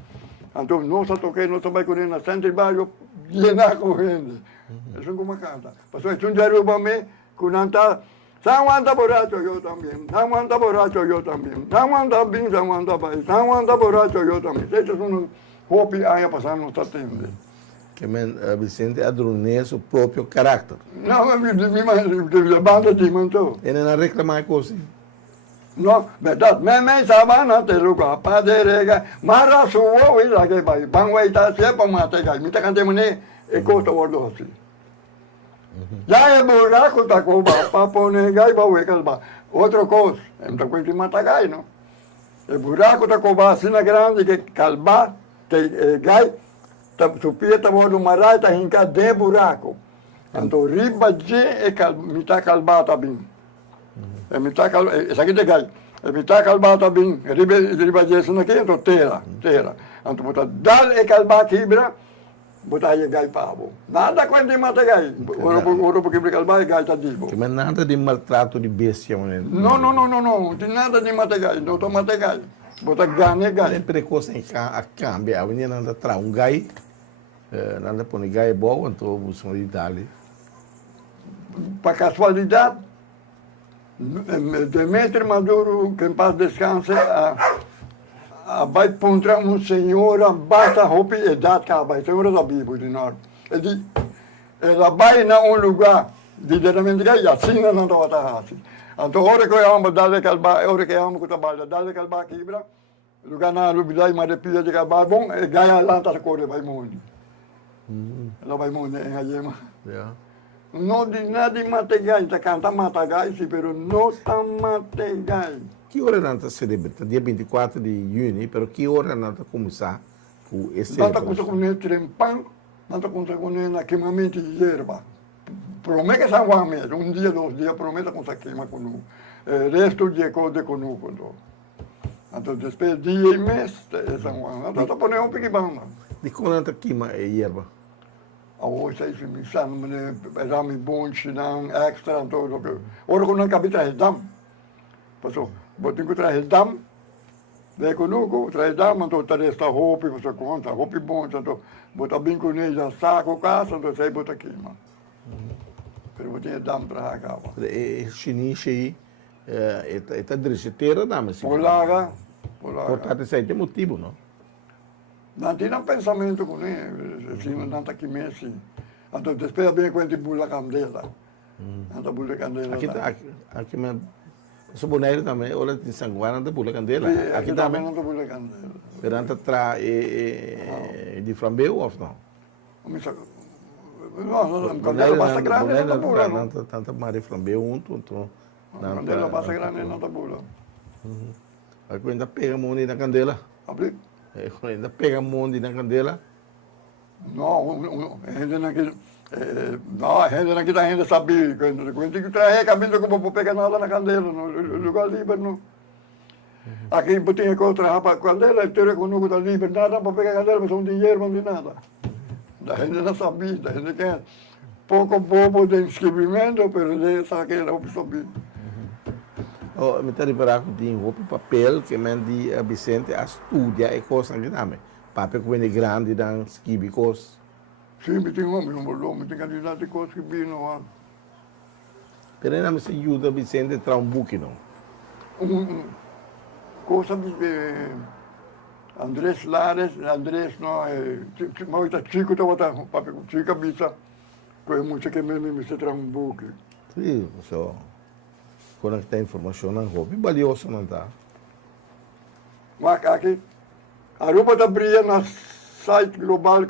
Então, nós toquei, nós vai correr na centro de bairro, llenar com gente. Isso é como canta. Passou isso de Aruba me, kunanta San Juan da borracho, yo también. San Juan da borracho, yo también. San Juan da bin, San Juan da bai. San Juan da borracho, yo también. Esses são hobby aí passando no tatende. Que Vicente adornece seu próprio caráter. Não, a banda te montou. Ele não reclama coisa. Não, verdade. Meme sabana te lugar pa derega. Mara suo e lá que vai. Bangway ta sempre mategai. Me tá cantando né e costa gordo assim. Já é buraco tá com pa ponegai ba we calba. Outra coisa, então com que matagai, não? É buraco tá com vacina grande que calba, que gai supia tá bom marai tá hinca de buraco. Então riba de me tá calba tá bem. Me tá calba, essa aqui de gai. Me tá calba tá bem. Riba de isso aqui então terra. Então botar dal e calba quebra. botaya gai pavo. Nada quando matagay. Oro porque brincalbai gai tadibo. Que mas nada de maltrato de bestia, né? No, di nada di matagay, no to matagay. Bota gane gai. Sempre coisa a cambia, a menina anda tra um gai, nada põe gai é bom, então buscam de dali. Para casualidade, Demetrio Maduro, que em paz descanse, vai encontrar uma senhora, basta roupa e idade que ela vai, senhora da Bíblia de Norte. Ela vai em lugar de diretamente que assim não está assim. Então, hora que eu amo dar aquele bar, hora que eu amo que trabalha, dar aquele bar quebra, lugar na lubida e marepia de aquele bar bom, e ganha lá tá corre vai mundo. Ela vai mundo em Ayema. Não diz nada de mategai, está cantando mategai, pero não está mategai. Que hora nós celebramos? Dia 24 de junho, pero que hora nós começar com esse Não está conseguindo trempar, não está conseguindo queimamento de erva. Promete que São Juan mesmo, um dia, 2 dias, promete que consegue queimar com o resto de coisa com o então, depois dia e mês, é São Juan. Então, está ponendo um piquibão. De como nós queima a erva? Hoje, se me chama, rami bom, chinang, extra, todo. Ora, quando não cabe trazer dam. Passou, botem que trazer dam, daí conosco, trazer dam, então, trazer esta roupa, você conta, roupa bom, então, botar bem com ele, já saco, casa, então, sai, bota queima. Pero botem dam para cá. É chinês aí, é dricheteira, não, mas... Polaga. Portanto, isso aí tem motivo, não? Não tinha pensamento com ele, assim, não está aqui mesmo. Então, depois bem com ele bula candela. Então, bula candela. Aqui, mas... Sou boneiro também, olha, de São Juan, anda bula candela. Aqui também não está bula candela. Pero anda tra de flambeu ou não? Não, candela passa grande, não está bula. Não, tanta maré flambeu, então... Candela passa grande, não está bula. Aqui ainda pega a mão na candela. Abri? Ainda pega a mão na candela. Não, a gente aqui ainda sabia. Quando tem que trazer cabelo que eu vou pegar nada na candela, no lugar livre. Não. Aqui eu tinha que trazer para a candela, eu teria que não estar livre, nada para pegar a candela, mas um dinheiro, não de nada. A gente não sabia, a gente tinha pouco bobo de inscrevimento, mas só que era o que sabia. Me está reparando que tem um papel que mandi a Vicente a estudar e coisas que também. Papel que vem grande dan skibicos. Sim, me tem homem no bolão, me tem candidato de coisas que vi no ano. Pero ainda me se ajuda Vicente a trazer um buque, não? Coisa de Andrés Lares, Andrés não é... Mas chico estava papel com chica bisa, que é muito que me se traz buque. Sim, só. Conectar informação na roupa, valioso não está. Mas aqui, a Aruba está brilhando no site global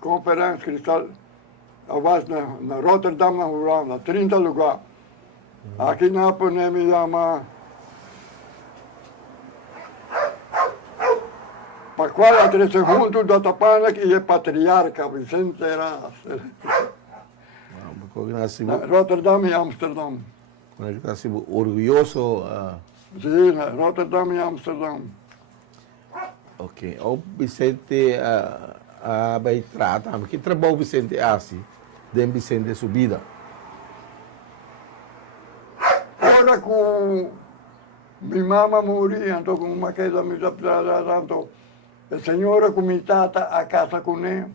Conferência Cristal, na Rotterdam, na Holanda, 30 lugares. Aqui na Panema chama para qual a 3 segundos da Tapana que é patriarca Vicente Eras. Rotterdam e Amsterdam. Está orgulhoso. Sim, Rotterdam e Amsterdam. Ok. O Vicente vai tratar, que trabalho o Vicente assim, de Vicente subida. Ora com minha mama morria, então com uma queda me tanto a senhora com minha tata a casa com ele,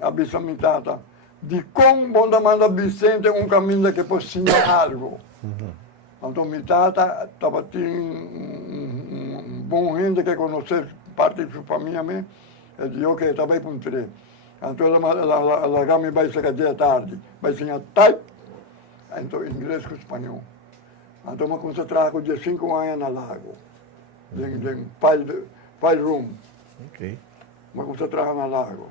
a bisa minha tata, de como bom da manda Vicente um caminho que possa algo. Então, minha tata estava um bom gente que conhecer parte de sua família, e disse, ok, estava aí para um trem. Então, ela me vai chegar dia tarde, vai ensinar type, então, inglês com espanhol. Então, eu concentrava com 5 anos na lago, em file room. Ok. Eu concentrava na lago.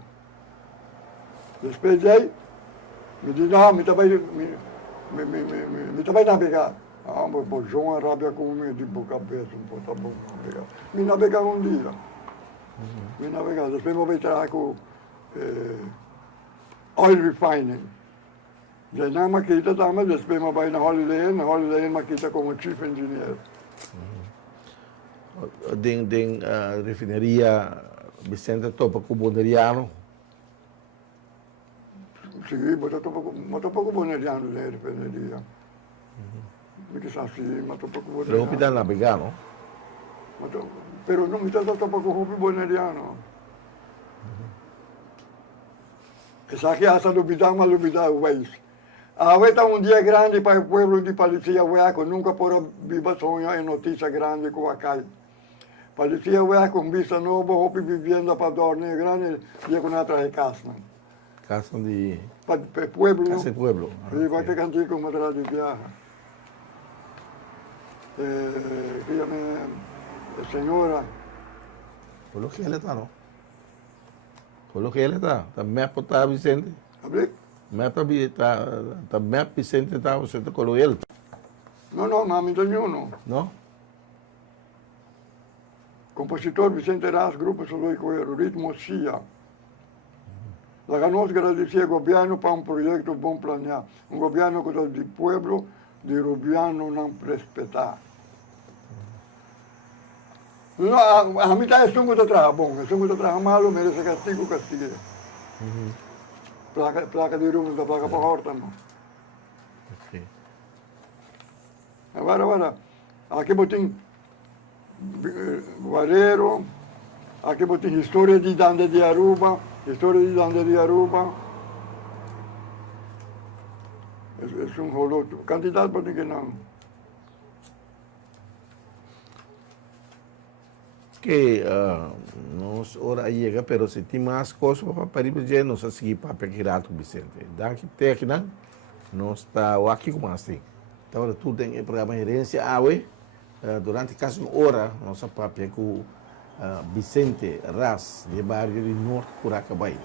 Depois daí, me disse, não, me estava navegar. Ah, mas João Arábia comigo de boca aberta, não tá bom navegar. Me navegar um dia. Me navegar. Depois eu vou entrar com oil refining. Já na maquita também, depois eu vou na Holiday maquita como chief engineer. Den refinaria Vicente topa com Boneriano. Sì, molto poco boneriano le refineria. Quizás sì, molto poco Pero boneriano. hospital navegano. Pero non mi sta tanto poco hopi boneriano. Que saque hasta lubidão, mas lubidão, güey. Ahorita un día grande para el pueblo de policía hueco, nunca por viva sonho en noticia grande com acá. Policía hueco, con vista nova, hopi vivienda para dormir grande, dia com atrás de casa. Casa de... Para el pueblo. Casa de pueblo. E vai ter cantigo como atrás de viaja. Que senhora. Por que ele está, não? Por que ele está. Também está Vicente. Abre? Também Vicente está, você está com ele. Não, não tem nenhum. Não? Compositor Vicente Ras, Grupo Soloi Coelho, Ritmo Sia. La ganó agradecer al gobierno para un proyecto bom planeado. Un gobierno que el pueblo de Rubiano no respetar. No, a mí está un que trabaja bom, es un que trabaja malo, merece castigo, castigue. Placa de rum, da placa para horta, no. Sim. Agora, aqui botem Guarero, aqui botem história de Dande de Aruba, história de Dande de Aruba. É um roloto. Candidato botem que não. Que nós ora chega, pero se tem mais coisas para ir nós a seguir para pegar o Vicente. Daqui até aqui não, nós está aqui como assim. Então tudo tem programa gerência durante quase uma hora nós para pegar o Vicente Ras de bairro de Norte Curacabai.